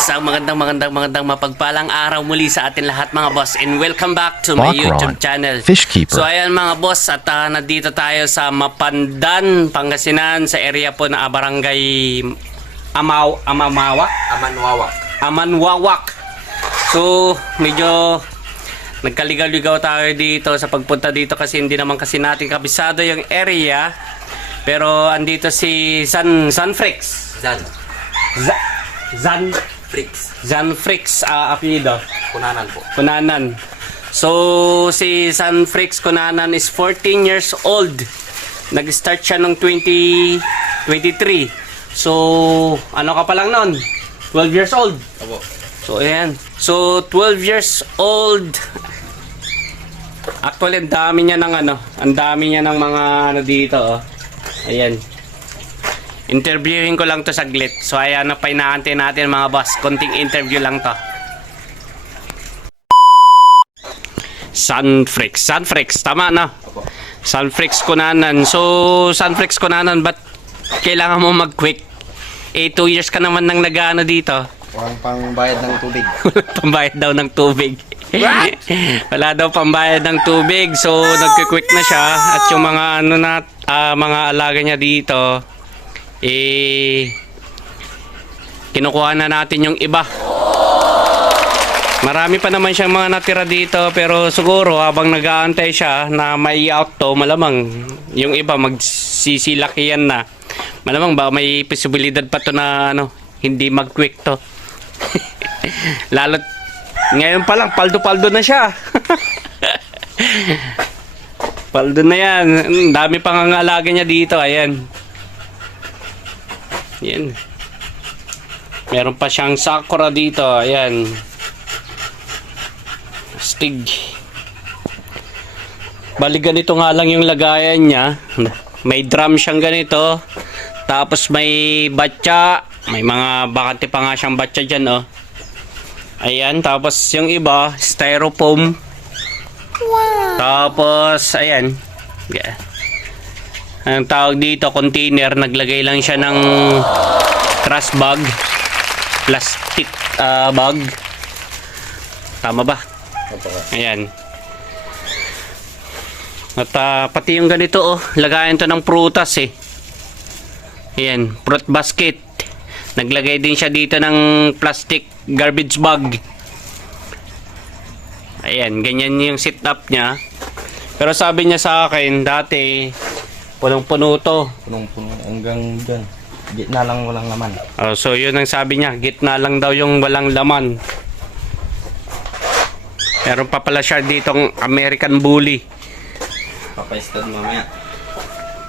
Isang magandang mapagpalang araw muli sa atin lahat mga boss, and welcome back to my YouTube channel. Fishkeeper. So ayan mga boss, at nandito tayo sa Mapandan, Pangasinan, sa area po na barangay Amanwawak. So medyo nagkaligaw-ligaw tayo dito sa pagpunta dito kasi hindi naman kasi natin kabisado yung area. Pero andito si Zanfrix. Zanfrix, apelyido. Kunanan. So, si Zanfrix Kunanan is 14 years old. Nag-start siya noong 2023. So, ano ka pa lang noon? 12 years old. Opo. So, ayan. So, 12 years old. Actually, ang dami niya ng mga dito, oh. Ayan. Interviewin ko lang to saglit. So ayan na, inaantay natin mga boss. Konting interview lang to. Zanfrix, tama na. Zanfrix Kunanan. So Zanfrix Kunanan, ba't kailangan mo mag-quick? 2 years ka naman nang nag-ano dito. Walang pangbayad ng tubig. Pambayad daw ng tubig. Wala daw pambayad ng tubig. So nagki-quick na siya. At yung mga mga alaga niya dito, kinukuha na natin yung iba. Marami pa naman siyang mga natira dito, pero siguro habang nag-aantay siya na may out to, malamang yung iba magsisilakihan na. Malamang ba may posibilidad pa to na hindi mag-quick to. Lalo't ngayon pa lang paldo-paldo na siya. Paldo na yan. Dami pang ang alaga niya dito. Ayan. Yan. Meron pa siyang sakura dito. Ayan. Stig. Bali ganito nga lang yung lagayan niya. May drum siyang ganito. Tapos may batya. May mga bakante pa nga siyang batya dyan, oh. Ayan. Tapos yung iba, styrofoam. Wow. Tapos, ayan. Yeah. Ang tawag dito, container. Naglagay lang siya ng trash bag. Plastic bag. Tama ba? Ayan. At pati yung ganito, oh. Lagayan to ng prutas, eh. Ayan. Fruit basket. Naglagay din siya dito ng plastic garbage bag. Ayan. Ganyan yung setup niya. Pero sabi niya sa akin, dati punong-puno to. Punong-puno hanggang dyan. Gitna lang walang laman. So yun ang sabi niya, gitna lang daw yung walang laman. Meron pa pala siya ditong American Bully. Papa-stud mamaya.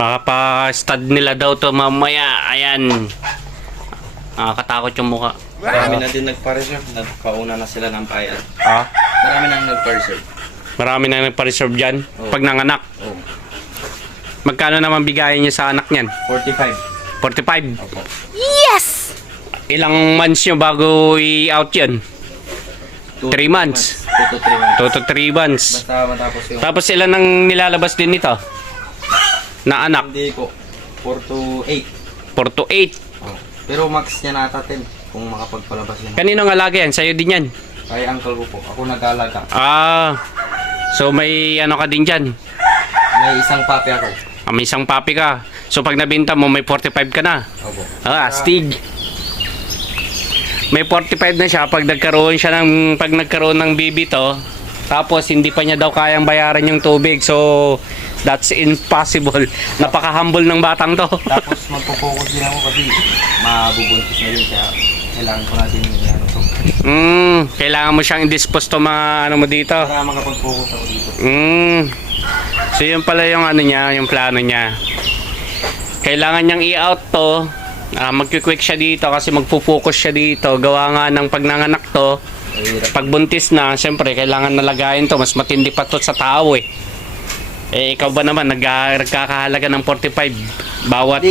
Papa-stud nila daw to mamaya. Ayan. Katakot yung mukha. Marami na din nagpa-reserve. Nagpauna na sila ng bayad. Marami nang nagpa-reserve. Marami na nagpa-reserve dyan. Oh. Pag nanganak. Oh. Magkano naman bigayan niya sa anak niyan? 45. 45. Opo. Yes! Ilang months nyo bago i-out yan? 3 months. 2 to 3 months. 2 to 3 months. Basta matapos yung... Tapos ilan ang nilalabas din nito? Na anak? Hindi ko. 4 to 8. 4 to 8. Oh. Pero max niya nata 10 kung makapagpalabas yan. Kanino ng alaga yan? Sa'yo din yan? Kay uncle ko po. Ako nag-alaga. So may ano ka din dyan? May isang papi ako. May isang papi ka. So pag nabinta mo, may 45 ka na. Opo. Astig. May 45 na siya pag nagkaroon ng bibi to. Tapos hindi pa niya daw kayang bayaran yung tubig. So that's impossible. Napaka-humble ng batang to. Tapos magpo-focus din ako kasi mabubuntis na din siya. Kailangan ko natin yung to. Kailangan mo siyang i-dispose to mga mo dito. Para makapag-focus ako dito. So yun pala yung niya, yung plano niya. Kailangan niyang i-out to. Magki-quick siya dito kasi magpo-focus siya dito. Gawa nga ng pag nanganak to. Pagbuntis na, siyempre kailangan nalagayin to. Mas matindi pa to sa tao, eh. Ikaw ba naman nagkakahalaga ng 45 bawat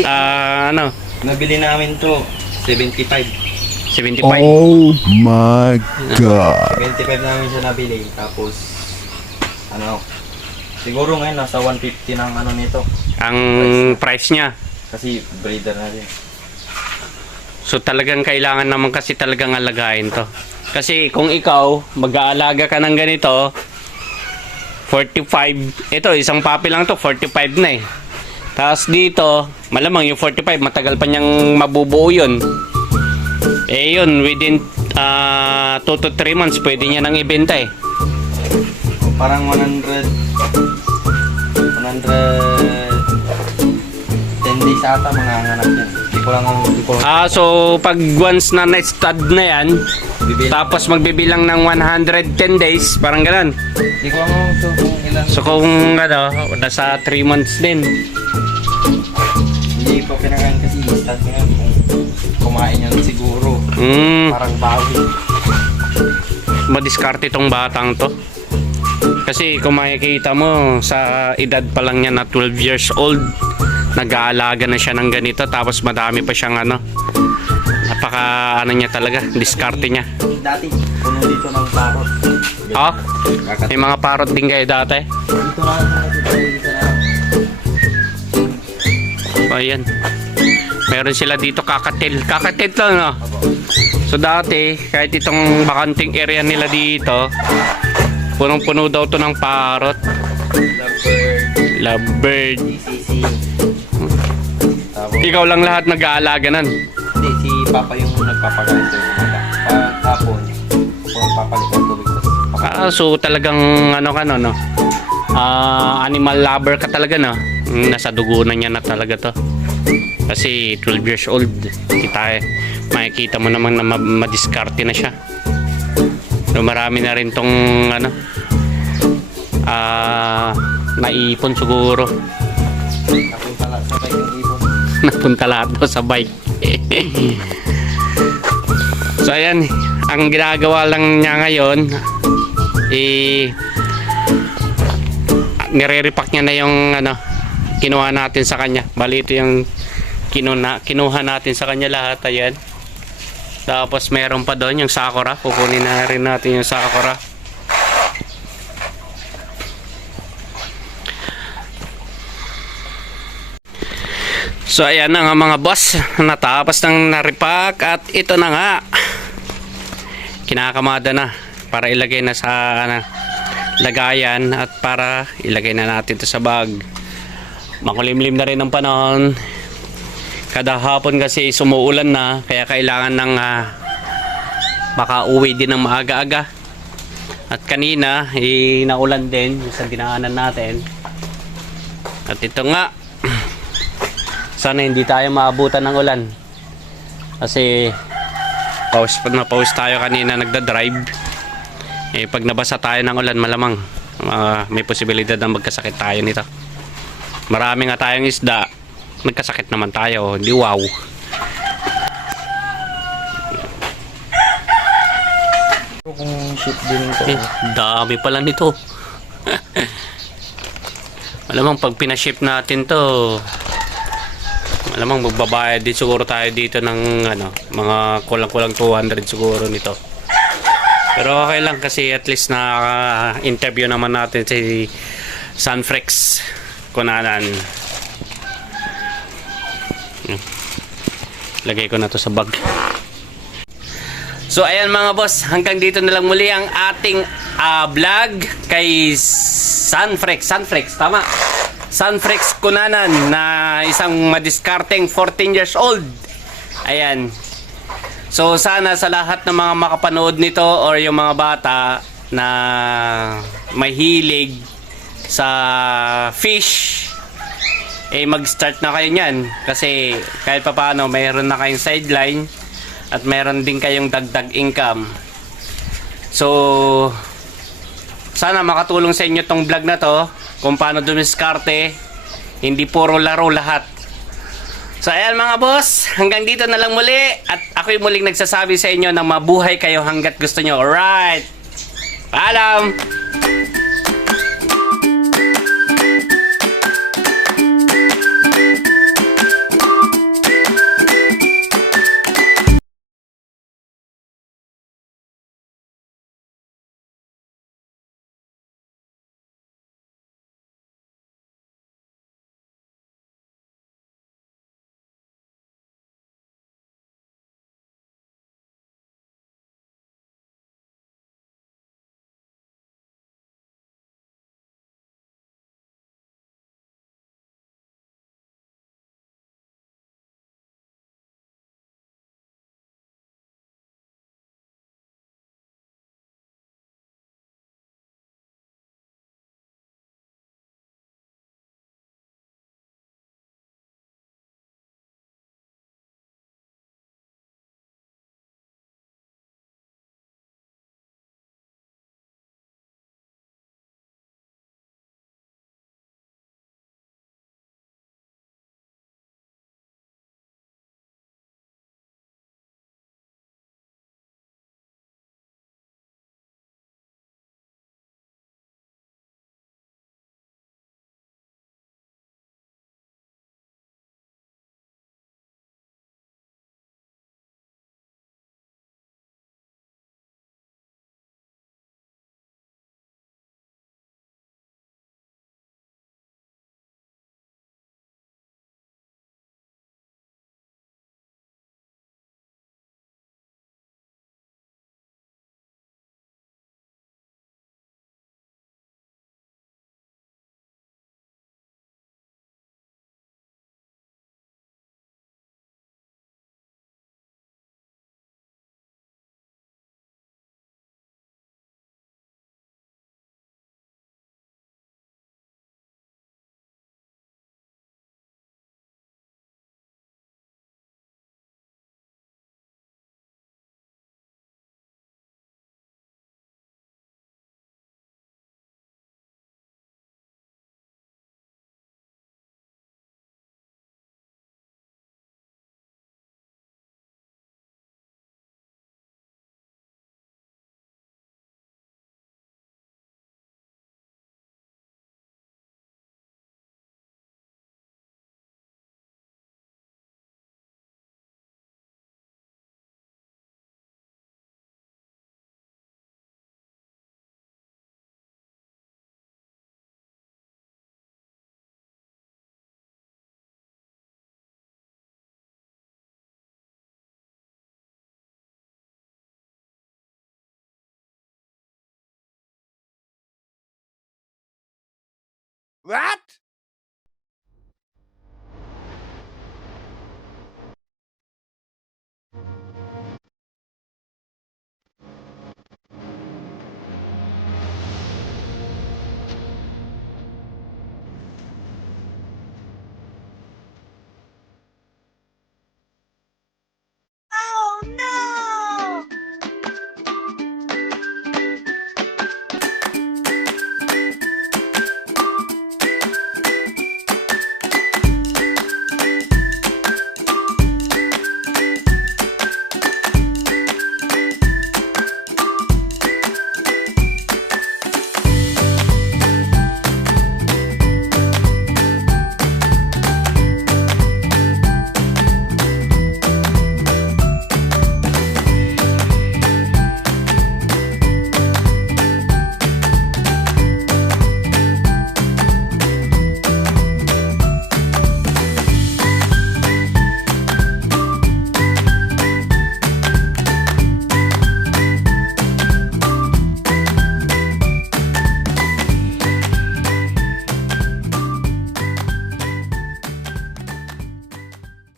Nabili namin to 75. 75. Oh my God. 75 namin siya nabili. Tapos siguro ngayon nasa 150 ng nito. Ang price niya. Kasi breeder na rin. So talagang kailangan naman kasi talagang alagayin to. Kasi kung ikaw mag-aalaga ka ng ganito, 45, ito isang puppy lang to, 45 na eh. Tapos dito, malamang yung 45, matagal pa niyang mabubuo yun. Eh yun, within 2 to 3 months, pwede niya nang ibenta eh. Parang 110 days ata mga hanap yan. Hindi ko lang So pag once na na-stud na yan, tapos magbibilang ng 110 days, parang ganun. Hindi ko lang so kung ilan. So kung ano, nasa 3 months din. Hindi ko pinakain kasi instant ngayon kung kumain yan siguro. Parang bawi. Madiskarte tong batang to. Kasi kung makikita mo, sa edad pa lang niya na 12 years old, nag-aalaga na siya ng ganito, tapos madami pa siyang ano, napaka ano niya talaga, diskarte niya. Dati, puno dito ng parot. Oh, may mga parot din kayo dati. Dito lang dito lang. Ayan. Meron sila dito kakatil. Kakatil to, no? So dati, kahit itong bakanting area nila dito, punong-puno daw to ng parot. Lovebird. CCC. Tapos, Ikaw lang lahat nag-aalaga nun. hindi, si Papa yung nagpapagalit yung umaga. Pagkapon, ako ang papalit ng tubig. So talagang ano ka no? Animal lover ka talaga, no? Nasa dugo na niya na talaga to. Kasi 12 years old. Makikita mo naman na madiskarte na siya. So marami na rin tong ano, naipon siguro. Napunta lahat sa bike yung ibon. Napunta lahat daw sa bike. So ayan, ang ginagawa lang niya ngayon, nire-repack niya na yung ano, kinuha natin sa kanya. Bali ito yung kinuha natin sa kanya lahat. Ayan. Tapos meron pa doon yung Sakura. Kukunin na rin natin yung Sakura. So ayan na nga mga boss, natapos ng naripak at ito na nga, kinakamada na para ilagay na sa lagayan at para ilagay na natin ito sa bag. Makulimlim na rin ang panahon, kada hapon kasi sumuulan na, kaya kailangan ng makauwi din ng maaga-aga. At kanina naulan din sa dinaanan natin. At ito nga, sana hindi tayo maabutan ng ulan. Kasi pause tayo kanina nagda-drive. Pag nabasa tayo ng ulan, malamang may posibilidad na magkasakit tayo nito. Marami nga tayong isda, nagkasakit naman tayo. Di wow. Kung ship din ito. Dami pala nito. Malamang pag pinaship natin to, malamang magbabayad din siguro tayo dito ng ano, mga kulang-kulang 200 siguro nito. Pero okay lang kasi at least na interview naman natin si Sunfrex Kunanan. Lagay ko na to sa bag. So ayan mga boss, hanggang dito na lang muli ang ating vlog kay Sunfrex, tama? Sunfrex Kunanan, na isang madiskarteng 14 years old. Ayan. So sana sa lahat ng mga makapanood nito or yung mga bata na may hilig sa fish, mag-start na kayo niyan. Kasi kahit papaano mayroon na kayong sideline at mayroon din kayong dagdag income. So sana makatulong sa inyo tong vlog na to kung paano dumiskarte, hindi puro laro lahat. So ayan mga boss, hanggang dito na lang muli at ako'y muling nagsasabi sa inyo na mabuhay kayo hanggat gusto nyo. Alright, paalam! What?